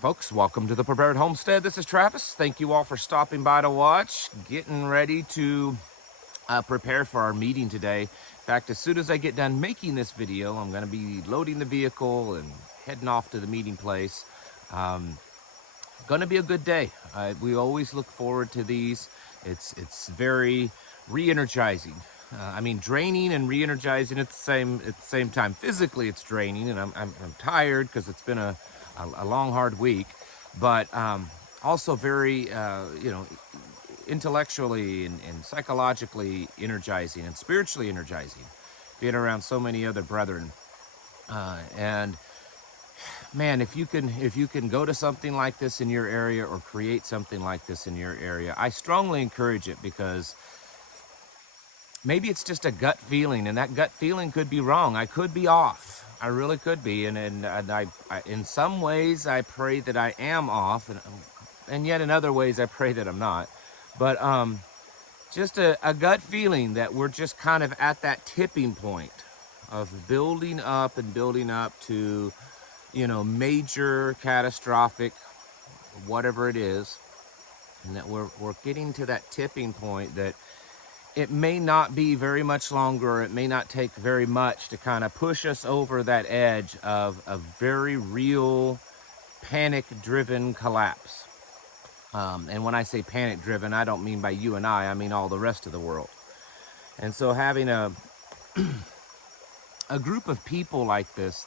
Folks, welcome to the Prepared Homestead. This is Travis. Thank you all for stopping by to watch. Getting ready to prepare for our meeting today. In fact, as soon as I get done making this video, I'm going to be loading the vehicle and heading off to the meeting place. Going to be a good day. We always look forward to these. It's very re-energizing. Draining and re-energizing at the same time. Physically, it's draining, and I'm tired because it's been a long, hard week, but also very, intellectually and psychologically energizing and spiritually energizing, being around so many other brethren. And man, if you can go to something like this in your area or create something like this in your area, I strongly encourage it, because maybe it's just a gut feeling, and that gut feeling could be wrong. I could be off. I really could be, and I in some ways I pray that I am off, and yet in other ways I pray that I'm not. But just a gut feeling that we're just kind of at that tipping point of building up to, major catastrophic, whatever it is, and that we're getting to that tipping point that it may not be very much longer. It may not take very much to kind of push us over that edge of a very real panic-driven collapse. And when I say panic-driven, I don't mean by you and I mean all the rest of the world. And so having a group of people like this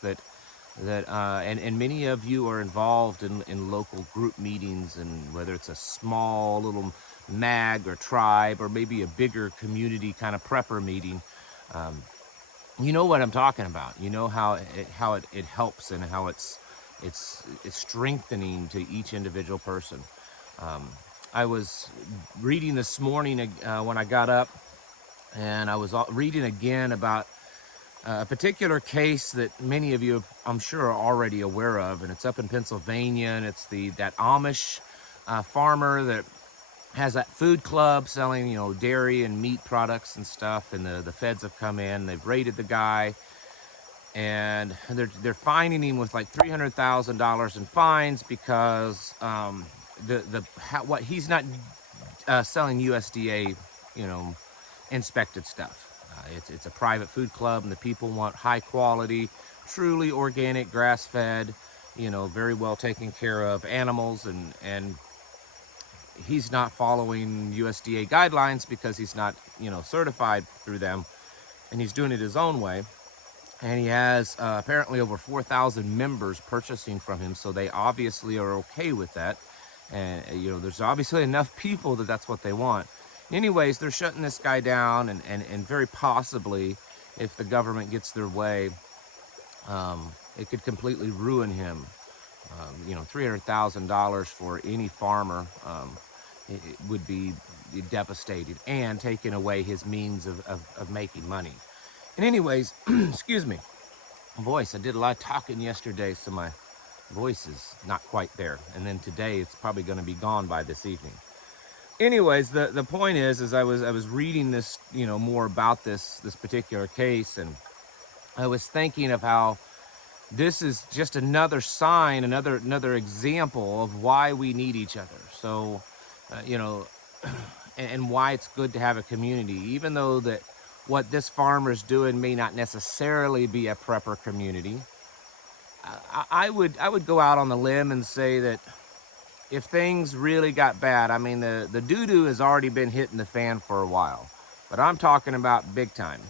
and many of you are involved in local group meetings, and whether it's a small little mag or tribe or maybe a bigger community kind of prepper meeting, you know what I'm talking about. You know how it helps, and how it's strengthening to each individual person. I was reading this morning when I got up, and I was reading again about a particular case that many of you, I'm sure, are already aware of, and it's up in Pennsylvania, and it's that Amish farmer that has that food club selling, dairy and meat products and stuff, and the feds have come in, they've raided the guy, and they're fining him with like $300,000 in fines because he's not selling USDA, inspected stuff. It's a private food club, and the people want high quality, truly organic, grass-fed, very well taken care of animals, and he's not following USDA guidelines because he's not, certified through them, and he's doing it his own way. And he has apparently over 4,000 members purchasing from him, so they obviously are okay with that. And there's obviously enough people that's what they want. Anyways, they're shutting this guy down, and very possibly, if the government gets their way, it could completely ruin him. $300,000 for any farmer, it would be devastating, and taking away his means of making money. And anyways, excuse me, voice. I did a lot of talking yesterday, so my voice is not quite there. And then today, it's probably going to be gone by this evening. Anyways, the point is I was reading this, more about this particular case, and I was thinking of how this is just another sign, another example of why we need each other. So, and why it's good to have a community, even though that what this farmer's doing may not necessarily be a prepper community. I would go out on the limb and say that if things really got bad, the doo-doo has already been hitting the fan for a while, but I'm talking about big time.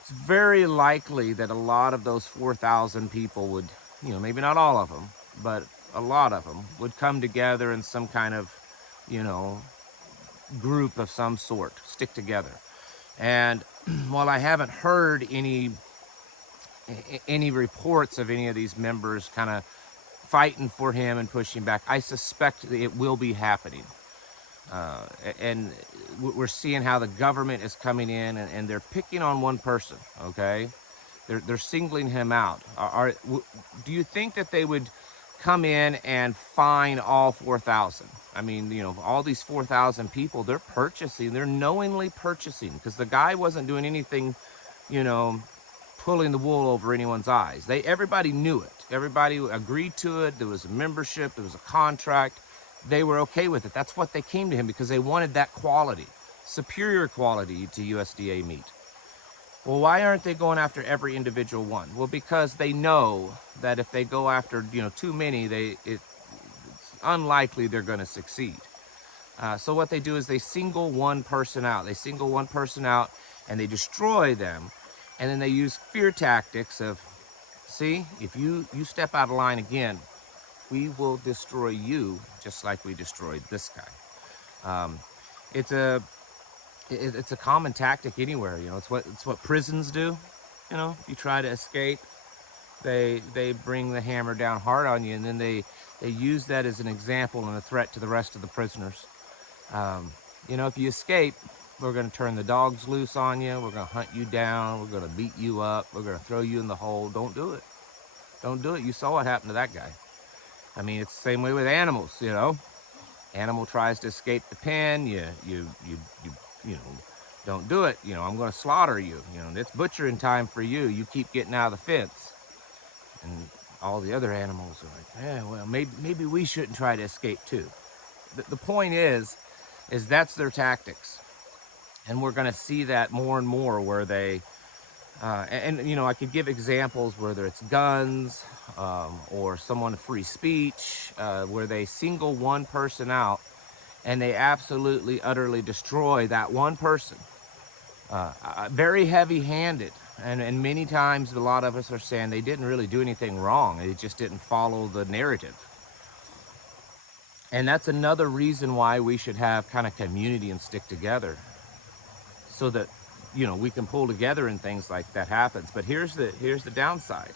It's very likely that a lot of those 4,000 people would, maybe not all of them, but a lot of them would come together in some kind of, group of some sort, stick together. And while I haven't heard any reports of any of these members kind of fighting for him and pushing back, I suspect that it will be happening. And we're seeing how the government is coming in, and they're picking on one person, okay? They're singling him out. Do you think that they would come in and fine all 4,000? All these 4,000 people, they're knowingly purchasing, because the guy wasn't doing anything, pulling the wool over anyone's eyes. Everybody knew it. everybody agreed to it. There was a membership, there was a contract. They were okay with it. That's what they came to him, because they wanted that quality, superior quality to USDA meat. Well, why aren't they going after every individual one? Well, because they know that if they go after, too many, it's unlikely they're going to succeed. So what they do is they single one person out. They single one person out and they destroy them. And then they use fear tactics of, see, if you step out of line again, we will destroy you just like we destroyed this guy. It's a common tactic anywhere. It's what prisons do. If you try to escape, they bring the hammer down hard on you, and then they use that as an example and a threat to the rest of the prisoners. If you escape, we're going to turn the dogs loose on you. We're going to hunt you down. We're going to beat you up. We're going to throw you in the hole. Don't do it. Don't do it. You saw what happened to that guy. I mean, it's the same way with animals. Animal tries to escape the pen. You don't do it. I'm going to slaughter you. It's butchering time for you. You keep getting out of the fence. And all the other animals are like, yeah, well, maybe we shouldn't try to escape too. The point is that's their tactics. And we're going to see that more and more where they, I could give examples, whether it's guns or someone free speech, where they single one person out and they absolutely, utterly destroy that one person. Very heavy-handed. And many times a lot of us are saying they didn't really do anything wrong. They just didn't follow the narrative. And that's another reason why we should have kind of community and stick together, so that, we can pull together and things like that happens. But here's the downside.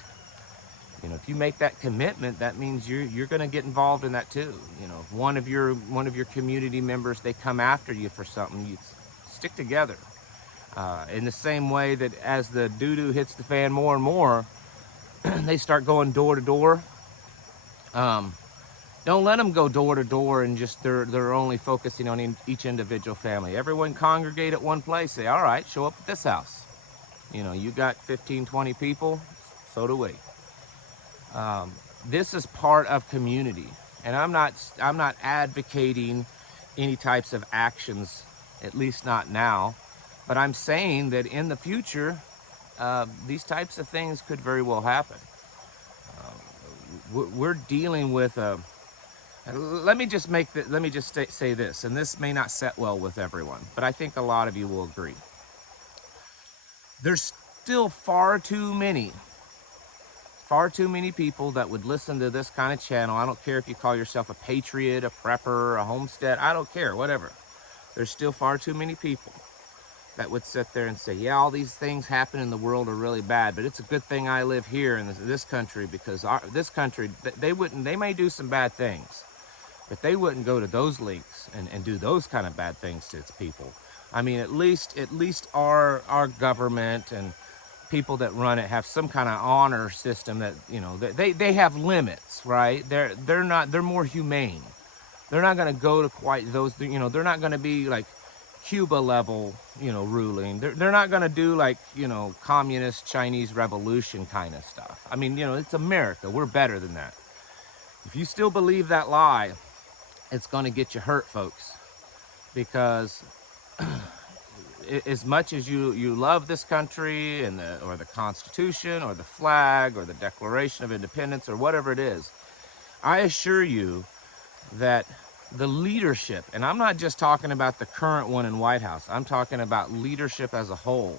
If you make that commitment, that means you're going to get involved in that too. One of your community members, they come after you for something, you stick together. In the same way that as the doo-doo hits the fan more and more, they start going door to door. Don't let them go door to door and just they're only focusing on each individual family. Everyone congregate at one place. Say, all right, show up at this house. You got 15, 20 people, so do we. This is part of community, and I'm not advocating any types of actions, at least not now. But I'm saying that in the future, these types of things could very well happen. We're dealing with a. Let me just say this, and this may not set well with everyone, but I think a lot of you will agree. There's still far too many people that would listen to this kind of channel. I don't care if you call yourself a patriot, a prepper, a homestead. I don't care, whatever. There's still far too many people that would sit there and say, yeah, all these things happen in the world are really bad, but it's a good thing I live here in this country, because this country, they may do some bad things, but they wouldn't go to those lengths and do those kind of bad things to its people. I mean, at least our government and people that run it have some kind of honor system that, they have limits, right? They're more humane. They're not going to go to quite those, they're not going to be like Cuba level, ruling. They're not going to do like, communist Chinese revolution kind of stuff. I mean, it's America. We're better than that. If you still believe that lie, it's going to get you hurt, folks, because as much as you love this country or the Constitution or the flag or the Declaration of Independence or whatever it is, I assure you that the leadership, and I'm not just talking about the current one in White House, I'm talking about leadership as a whole.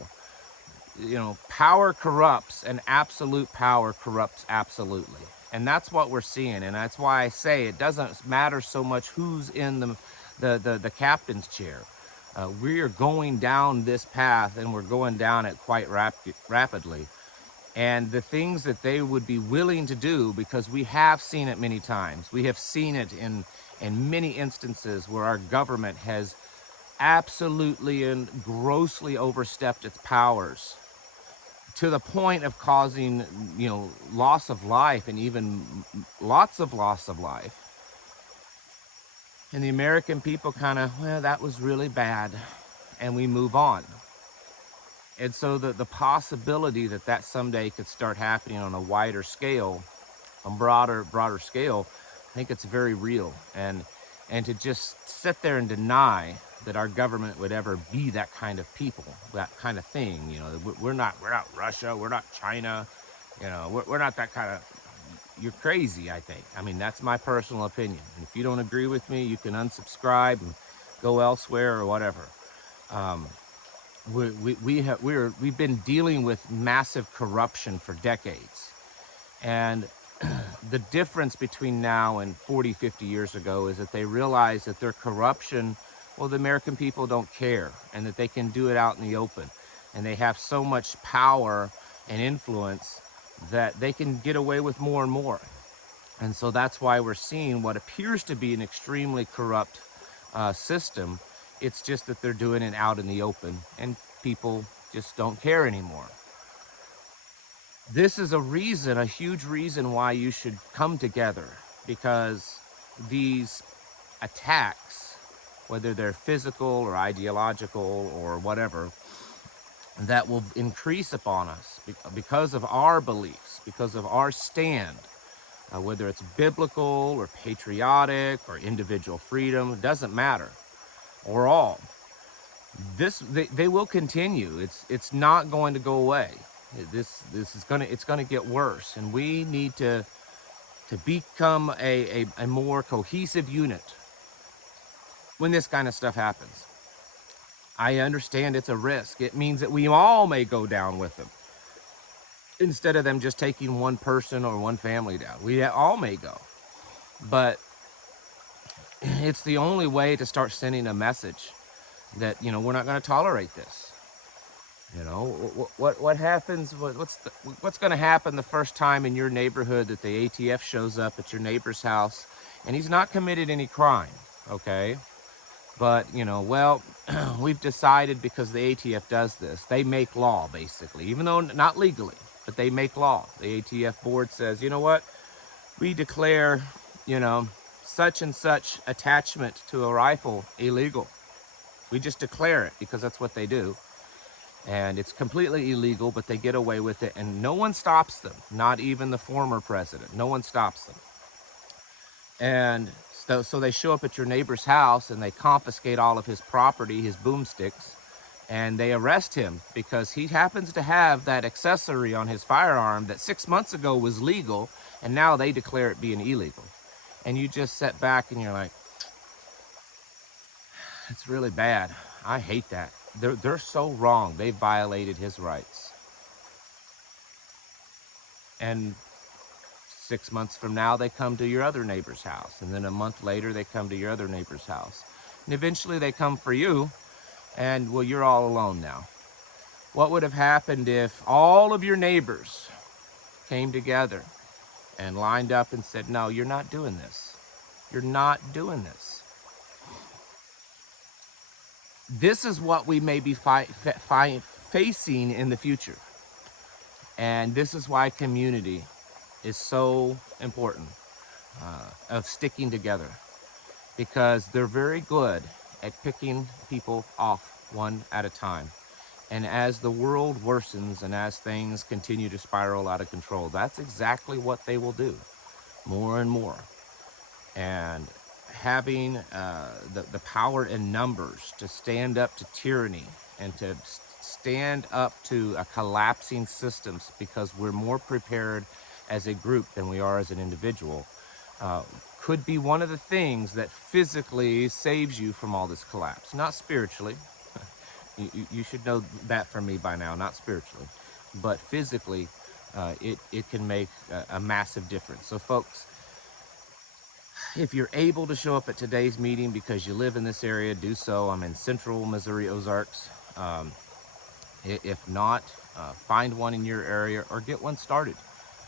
Power corrupts, and absolute power corrupts absolutely. And that's what we're seeing, and that's why I say it doesn't matter so much who's in the captain's chair. We are going down this path, and we're going down it quite rapidly. And the things that they would be willing to do, because we have seen it many times. We have seen it in many instances where our government has absolutely and grossly overstepped its powers to the point of causing, loss of life, and even lots of loss of life. And the American people kind of, well, that was really bad, and we move on. And so the possibility that someday could start happening on a wider scale on broader scale, I think it's very real. And to just sit there and deny that our government would ever be that kind of people, that kind of thing, we're not Russia, we're not China, we're not that kind of. You're crazy, I think. I mean, that's my personal opinion. And if you don't agree with me, you can unsubscribe and go elsewhere or whatever. Um, we've been dealing with massive corruption for decades. And the difference between now and 40, 50 years ago is that they realize that their corruption, well, the American people don't care, and that they can do it out in the open. And they have so much power and influence that they can get away with more and more. And so that's why we're seeing what appears to be an extremely corrupt system. It's just that they're doing it out in the open, and people just don't care anymore. This is a huge reason why you should come together, because these attacks, whether they're physical or ideological or whatever, that will increase upon us because of our beliefs, because of our stand, whether it's biblical or patriotic or individual freedom, it doesn't matter, or all. They will continue. It's not going to go away. It's gonna get worse, and we need to become a more cohesive unit when this kind of stuff happens. I understand it's a risk. It means that we all may go down with them, instead of them just taking one person or one family down. We all may go, but it's the only way to start sending a message that, we're not going to tolerate this. What happens? What's going to happen the first time in your neighborhood that the ATF shows up at your neighbor's house and he's not committed any crime? Okay. But, we've decided, because the ATF does this, they make law, basically, even though not legally, but they make law. The ATF board says, you know what? We declare, such and such attachment to a rifle illegal. We just declare it because that's what they do. And it's completely illegal, but they get away with it, and no one stops them, not even the former president. No one stops them. And so they show up at your neighbor's house and they confiscate all of his property, his boomsticks, and they arrest him because he happens to have that accessory on his firearm that 6 months ago was legal, and now they declare it being illegal. And you just sit back and you're like, it's really bad. I hate that. They're so wrong. They violated his rights. And 6 months from now, they come to your other neighbor's house. And then a month later, they come to your other neighbor's house. And eventually they come for you, and, well, you're all alone now. What would have happened if all of your neighbors came together and lined up and said, no, you're not doing this. You're not doing this. This is what we may be facing in the future. And this is why community is so important, of sticking together, because they're very good at picking people off one at a time. And as the world worsens and as things continue to spiral out of control, that's exactly what they will do, more and more. And having the power in numbers to stand up to tyranny and to stand up to a collapsing systems, because we're more prepared as a group than we are as an individual, could be one of the things that physically saves you from all this collapse. Not spiritually. You should know that from me by now, not spiritually. But physically, it can make a massive difference. So folks, if you're able to show up at today's meeting because you live in this area, do so. I'm in central Missouri Ozarks. If not, find one in your area or get one started.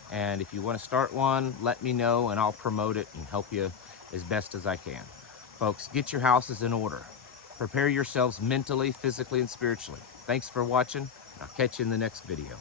And if you want to start one, let me know and I'll promote it and help you as best as I can. Folks, get your houses in order. Prepare yourselves mentally, physically, and spiritually. Thanks for watching. I'll catch you in the next video.